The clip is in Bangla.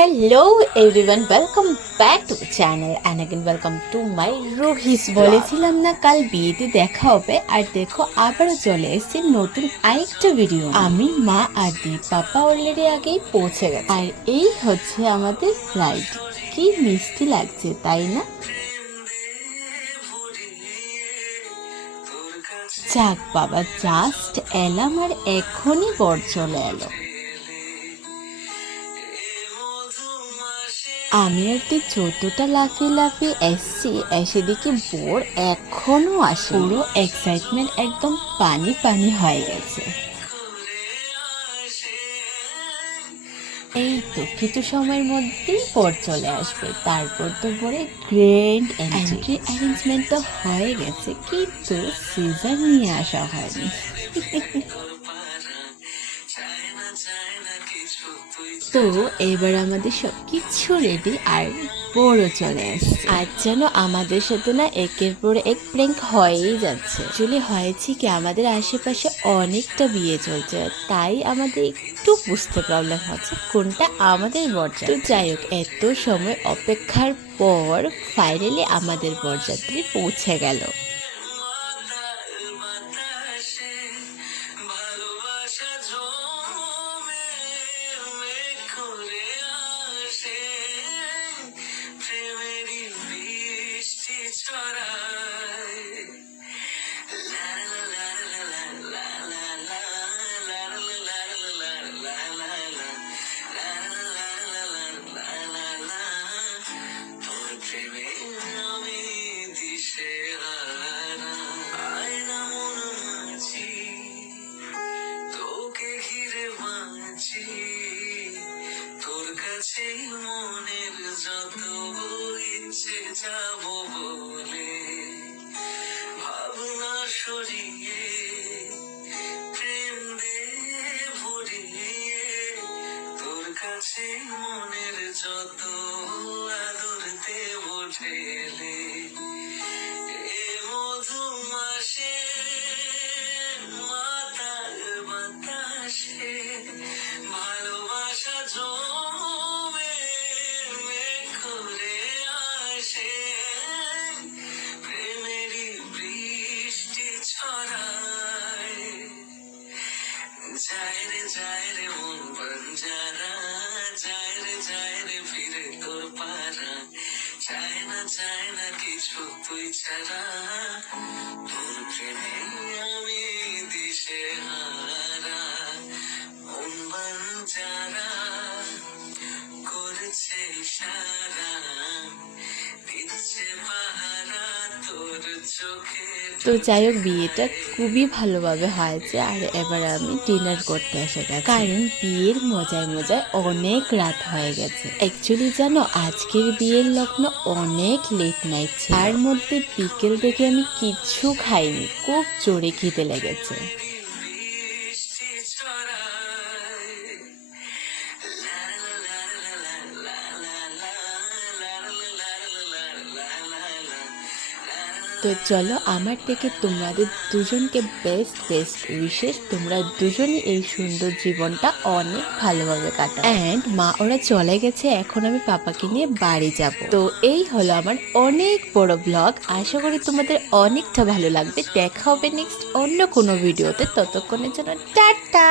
Hello everyone, welcome back to the channel and again welcome to my Rohis vlog. বলেছিলাম না কাল বিয়েতে দেখা হবে, আর দেখো আবারও চলে এসেছে নতুন আরেকটা ভিডিও। আমি, মা আর দীপ পাপা অলরেডি আগেই পৌঁছে গেছে, আর এই হচ্ছে আমাদের ব্রাইড। কি মিষ্টি লাগছে তাই না? যাক বাবা, জাস্ট এলাম আর এখনই বর চলে এলো। আমি আর তুই যতটা লাফিয়ে লাফিয়ে এসছি, এসে দেখি বোর এখনো আসে। পুরো এক্সাইটমেন্ট একদম পানি পানি হয়ে গেছে। এই তো কিছু সময়ের মধ্যেই বর চলে আসবে, তারপর তো পরে গ্র্যান্ড এন্ট্রি অ্যারেঞ্জমেন্ট তো হয়ে গেছে, কিন্তু সিজার নিয়ে আসা হয়নি। তো এবার আমাদের সবকিছু রেডি, আর বড়ও চলে আসছে। আজ যেন আমাদের সাথে না একের পর এক প্র্যাঙ্ক হয়েই যাচ্ছে। অ্যাকচুয়ালি হয়েছে কি, আমাদের আশেপাশে অনেকটা বিয়ে চলছে, তাই আমাদের একটু বুঝতে প্রবলেম হচ্ছে কোনটা আমাদের বরযাত্রী। তো যাই হোক, এত সময় অপেক্ষার পর ফাইনালি আমাদের বরযাত্রী পৌঁছে গেল। মনের যত ইচ্ছে যাব বলে ভাবনা সরিয়ে প্রেম দে ভরিয়ে তোর কাছে মনের যত আদর দেব ঢেলে এ মধু মাসে মাতার বাতাসে ভালোবাসা জমে করে আসে প্রেমেরই বৃষ্টি ছড়ায় যায় রে মন বঞ্জারা যায় রে ফিরে তোর পারা চায় না কিছু তুই ছাড়া তোর প্রেমে আমি দিশে হারা মন বঞ্জারা করছে ইশারা দিচ্ছে পাহারা তোর চোখে। তো যাই হোক, বিয়েটা খুবই ভালোভাবে হয়েছে, আর এবার আমি ডিনার করতে এসে গেছি, কারণ বিয়ের মজায় মজায় অনেক রাত হয়ে গেছে। অ্যাকচুয়ালি জানো, আজকের বিয়ের লগ্ন অনেক লেট নাইট ছিল, তার মধ্যে বিকেল থেকে আমি কিচ্ছু খাইনি, খুব জোরে খিদে লেগেছে। তো চলো, আমার থেকে তোমাদের দুজনকে বেস্ট উইশেস। তোমরা দুজনই এই সুন্দর জীবনটা অনেক ভালোভাবে কাটাও। অ্যান্ড মা ওরা চলে গেছে, এখন আমি পাপাকে নিয়ে বাড়ি যাব। তো এই হলো আমার অনেক বড় ব্লগ, আশা করি তোমাদের অনেকটা ভালো লাগবে। দেখা হবে নেক্সট অন্য কোনো ভিডিওতে, ততক্ষণের জন্য টাটা।